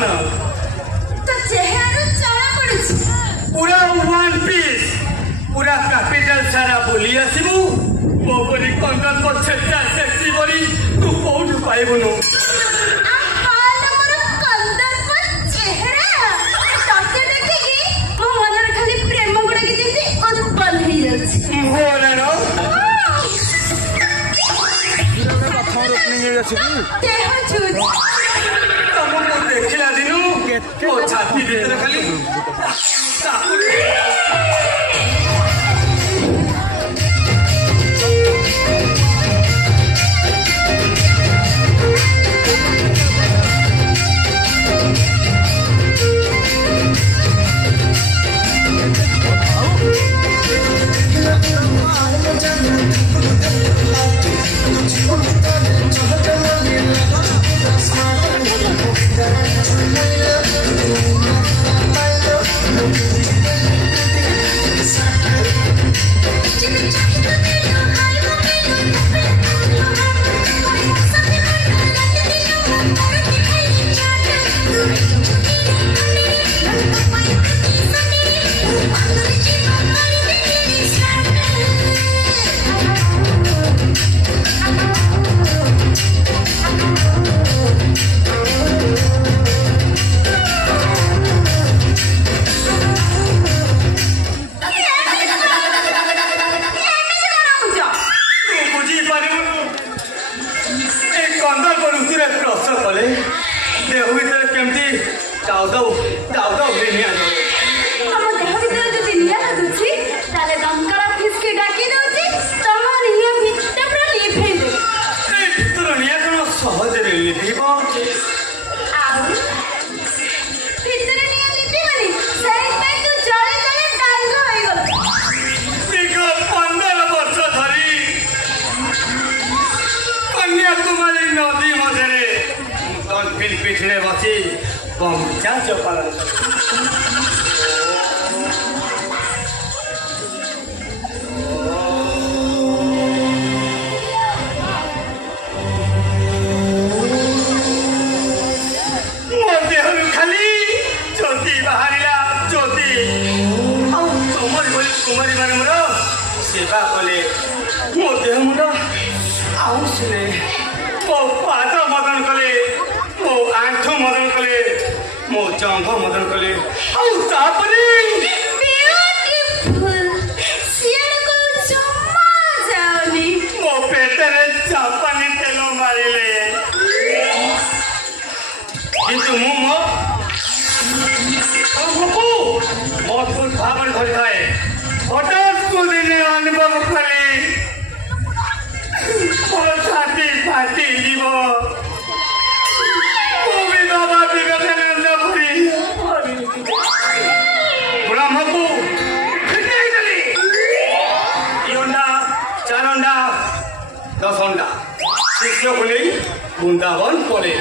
कौन तो चेहरा चढ़ा पड़ुछि पूरा वन पीस पूरा कैपिटल सारा बोली आसबू मो परी कंदन पछे सेक्सी बड़ी तू कोठ पाइबुनु तुमको देखला दिनु छाती भीतर खाली पिछड़े बसी बमचा चौपाल खाली ज्योति बाहर ज्योति तुमरी बोली कुमारी मान मोर सेवा कले मो देह मुंड आउसले मो पाद मदन कले मो आंठ मदन कले मो जंघ मदन कले मो पेटरे जापानी तेल मारिले किंतु मजबूत भाव धरी थाए हठात को दिने अनुभव करे छाती फाटी जीव ब्रह्मको चारंडा दशंडा कृष्ण को नहीं वृंदावन पड़े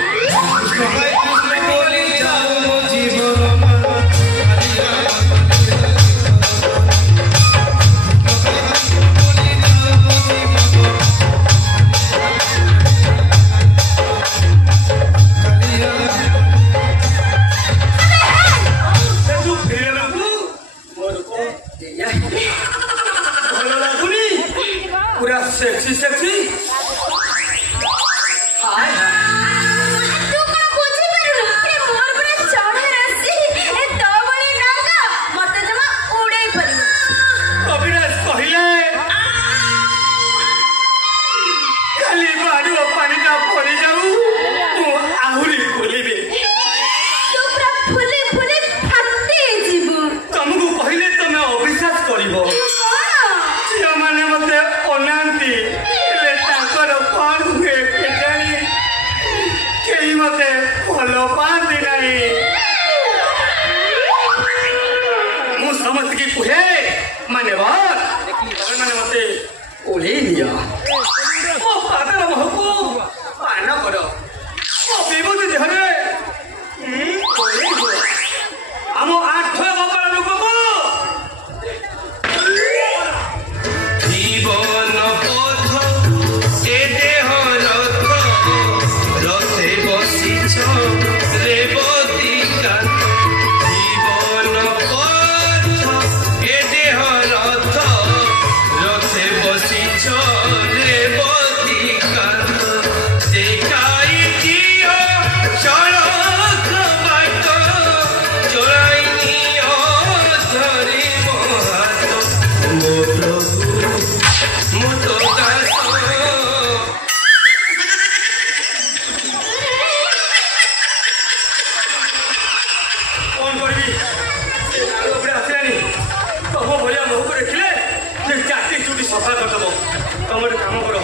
ତମେ ଗୋଟେ କାମ କର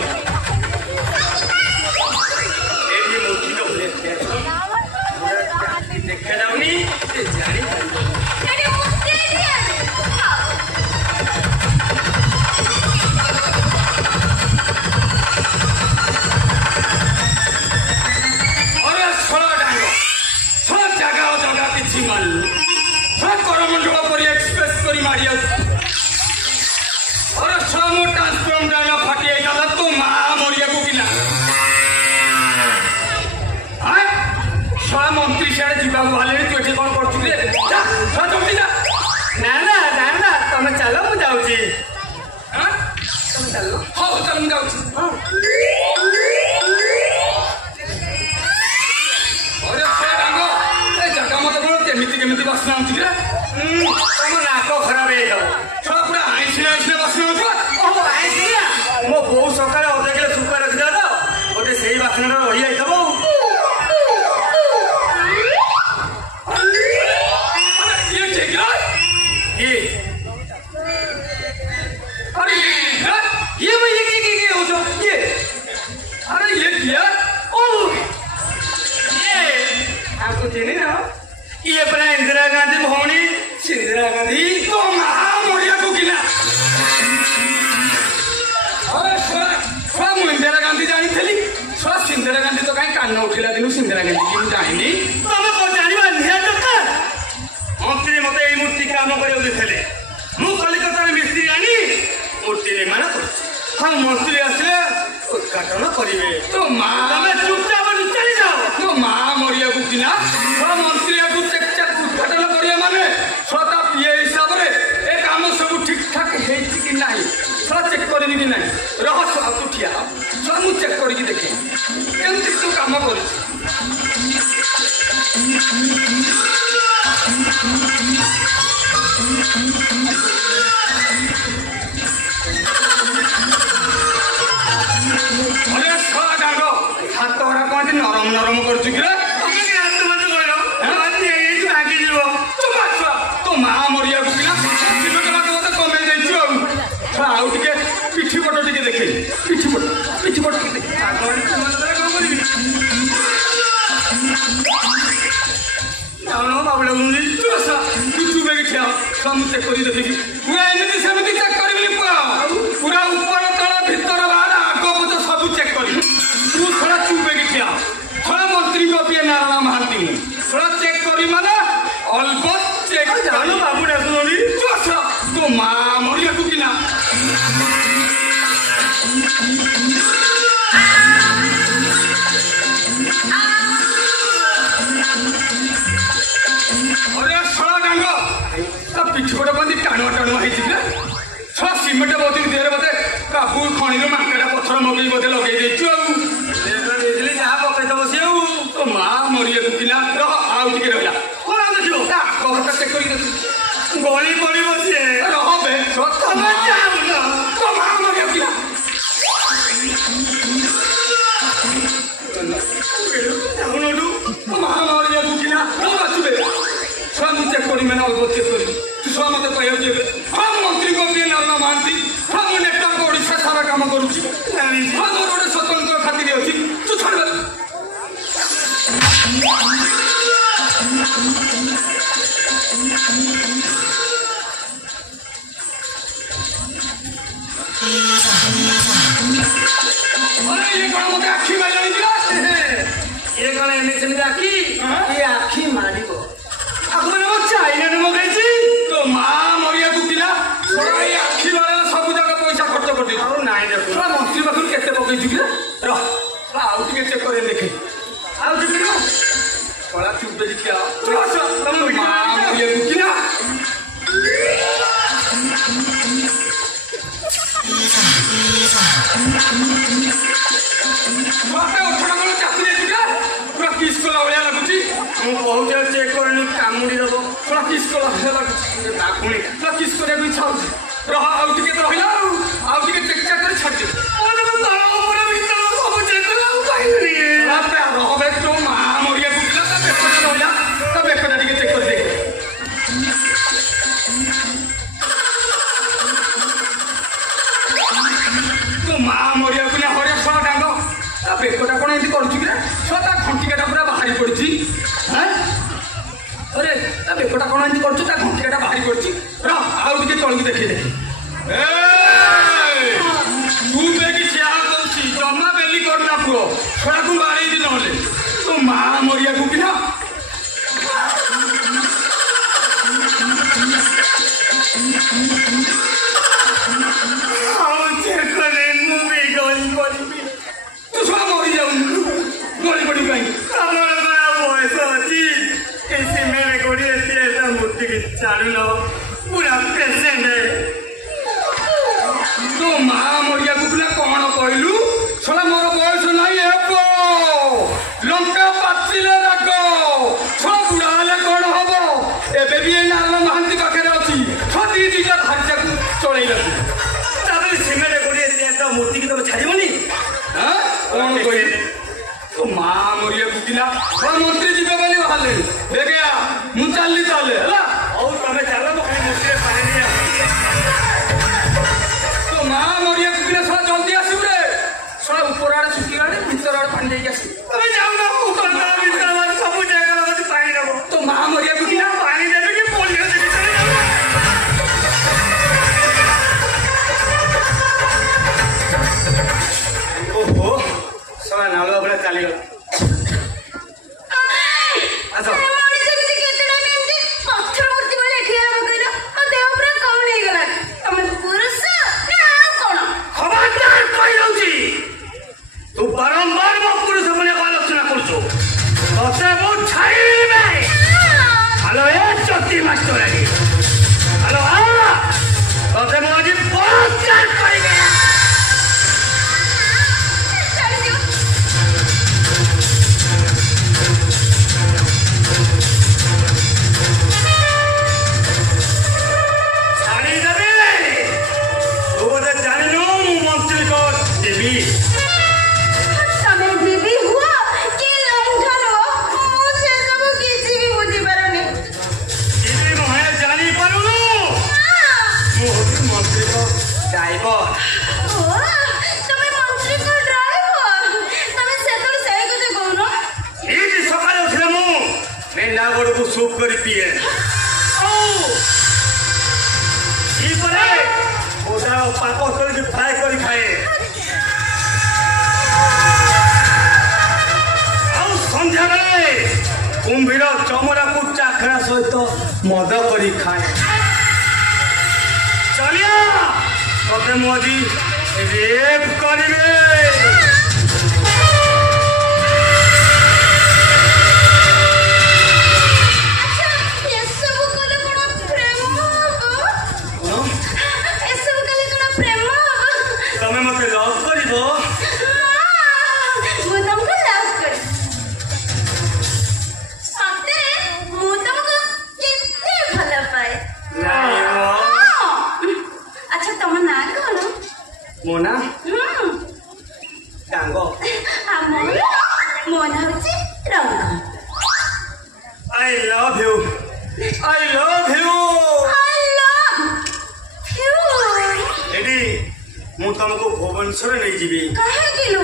ଏଠି ମୂର୍ତ୍ତି ଭଳିଆ ଦେଖାଯାଉନି ସେ ଜାଣିପାରିବ करमंडल पर एक्सप्रेस करी मारी और छमो ट्रांसफॉर्म डाला फाटी आइला तो मां मरिया को किला हाय छा मंत्री साडे जीवा वाले तू एठी कोन करछु रे जा छा जल्दी जा ना तमे चलो मु जाउची हां तमे चलो हो चल मु जाउची हां अरे छा डांगो ए जगह मत कोन केमिति बसना होती रे तम नाक खराब हो पूरा आइसने बस मो बो सकाल अधा किलो सुखा रखिदा तो गोटे से बासन रही जाइब आपको चिन्ह ना ये अपना इंदिरा गांधी भौणी इंदिरा गांधी तो मरिया को किला मु इंदिरा गांधी जानी थी इंदिरा गांधी तो कहीं कान उठिला दिन इंदिरा गांधी की जानी तुम जानवा निहार दरकार मंत्री मत ये मूर्ति काम कर मु कलिकतार मिस्त्री आनी मूर्ति निर्माण कर हाँ मंत्री आसले उद्घाटन करेंगे तो माँ चुपचाप चली जाओ तो माँ मरिया को किना मंत्री को उद्घाटन करिया माने छता ये हिसाब रे ए काम सब ठीक ठाक हेछि कि नाही छ चेक करबी कि नाही रहस तू ठिया छ मु चेक करि कि देखे केमति तू काम करि अरे छ डागो हाथ तोरा कोन नरम नरम करछु कि रे मरिया को किना आउ टिके पिठी पट टिके देखे पिठी पट बाबू चेक कर देखी सेमती चेक करी पूरा ऊपर तला भितर बाहर आग पच सब चेक कर तू थोड़ा चुपे कि ठिया थोड़ा मंत्री को नारायण महांती थोड़ा चेक करी माने अलबत चेक जानो बाबू डाकुनी तो मां मरिया को किना अरे सड़ा डांग ता पिछोड़ बंदी टाणुआ है छ सीमेंट बहुत देर बदे काबू खणी मांकड़ा पथर मगई बदे लगे जहाँ पकड़ दब सी तो मां मरिया को किना रह आउ टिके रहिला कोन देखियो ता चेक करी गली पड़ी बसे रहबे तमे जाऊ न तो मां मरिया किला जाऊ नडू मां मरिया किला तो बचबे सब चेक करी मैंने अलग चेक करी तू सब मत कहयो जे हम मंत्री को के नाम मानती हम नेटवर्क ओडिशा सारा काम करूची हम रोड स्वतंत्र खातिर अछि तू छोड़ अरे ये कौन मत आखी मारी ये कौन एमएसएम आखी ये आखी मारिबो आखो न चाइना न मगाइছি तो मां मरिया कुटिला थोड़ा ये आखी वाला सब जगह पैसा खर्च करती और नाही देखो थोड़ा मंत्री बखुर केते पकैछु कि रह आउ टिके चेक करे देखे आउ टिके थोड़ा चुप दे क्या तुम मां मरिया कुटिला बहुत चेक कर कामुड़ी दब थोड़ा किस किस कर इच्छा रह आउ टिके तो रहा आउ टिके चेक चेक कर छाड़ रहे तो मां मरिया कुटिला तो बेकटा टिके चेक कर दे तो मां ବେକଟା କ'ଣ ଏମିତି କରୁଛୁ ତା ଘଣ୍ଟିଟା ବାହାରି ପଡୁଛି ଆଉ ଟିକେ ତଳକୁ ଦେଖି ଦେଖି ତୁ ବେଗି ଠିଆ କରୁଛି ଜମା ବେଲି କରୁନା ପୁଅ ଛୁଆକୁ ବାଡ଼େଇବି ନହେଲେ ତୋ ମା ମରିବାକୁ କି ନା ମୁଁ ବି ଗଳି କରିବି ତୁ ଛୁଆ ମରିଯାଉନି ଗଳି ପଡ଼ିବୁ କାହିଁକି ଆମର ବୟସ ଅଛି এই সিমেন্ট গড়িয়ে দিয়ে তা মূর্তিকে ছাড়ুন পুরা পেশেন্ট তো মা মরিয়া কুকুলা কଣ কইলু ছলা মোর বয়স নাই এব লঙ্কা পাচিলে রাগ ছলা বুড়া হলে কଣ হব এবে বি এই নারায়ণ মহান্তি পাখে অছি ছটি দুইটা ধারিচাকু চলাই লাগু তাহলে সিমেন্ট গড়িয়ে দিয়ে তা মূর্তিকে তবে ছাড়িবনি হ্যাঁ কଣ কইলে तो माँ मरिया कुटिला और मंत्री जीवे बोली बाहर देखे मु चलली ताले हला और तमे चलो तो खाली मंत्री पानी दिया तो माँ मरिया कुटिला थोड़ा जल्दी आसु रे थोड़ा ऊपर आड़े सुखी आड़े भीतर आड़े पानी देके आसु तमे जाओ ना ऊपर ना भीतर आड़े सब जगह लगे पानी रहो तो माँ मरिया कुटिला पानी देबे कि पोलियो देबे चले जाओ ओहो सला नालो बड़ा चाली गला आसो मଣିଷ କିଛି କେତେଟା ଏମିତି ପଥର ମୂର୍ତ୍ତି ଭଳିଆ ଠିଆ ହବ କହିଲ ଆଉ ଦେହ ପୁରା କଣ ହେଇଗଲା ତମେ ପୁରୁଷ ନା ଆଉ କଣ ଖବରଦାର କହି ଦଉଛି ତୁ ବାରମ୍ବାର ମୋ ପୁରୁଷ ଭଳିଆ ଆଲୋଚନା କରୁଛୁ ତତେ ମୁଁ ଛାଡ଼ିବେ ହ୍ୟାଲୋ ଏ ଚତି ମାଷ୍ଟର ଆଜି ହ୍ୟାଲୋ ତତେ ମୁଁ ଆଜି ବଳାତ୍କାର କରିବି सूप कर पिए पाक कर फ्राए कर खाए संध्या बेले कुंभीर चमड़ा को चाखड़ा सहित मद कर खाए चलिया तते मोदी रेप करिवे मोना डांग मोना होची रंग I love you I love you I love you एडी मु तुमको भुवनेश्वर नहीं जीवी काहे किलो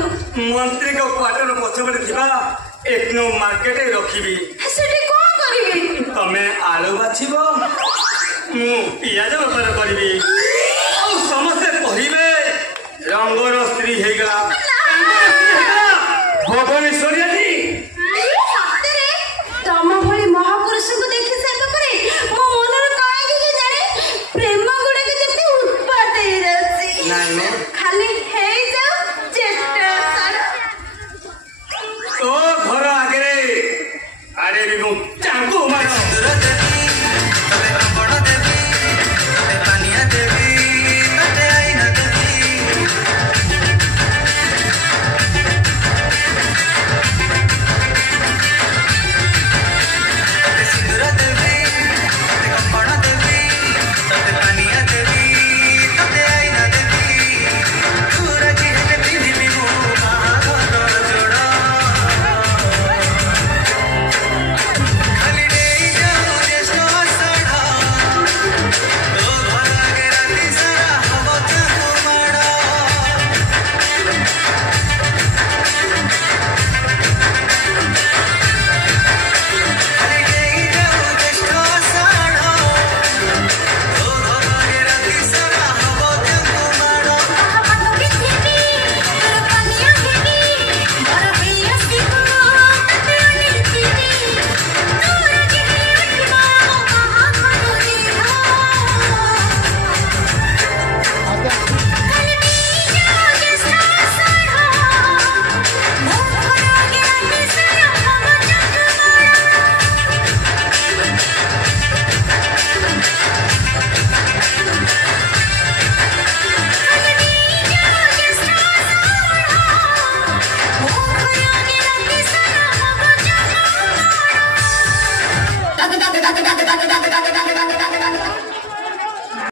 मंत्री को क्वार्टर पछपटे थिबा एक नो मार्केट रखिबी सेठी कोन करिवे तमे आलू बाछिबो मु पियाज बेपार करिबी और समस्त कहिबे रंगर स्त्री हेगा भुवनेश्वरी जी सत्य तम भली महापुरुष को देखि सारा परे मो मनर काहे कि जाने प्रेम गुडे के जति उत्पात हे जासी नाही ने खाली हे जाओ चेष्टा सारा तो घर आगे अरे भी चाकू मारो तबे रंगण देवी तबे पानिया देवी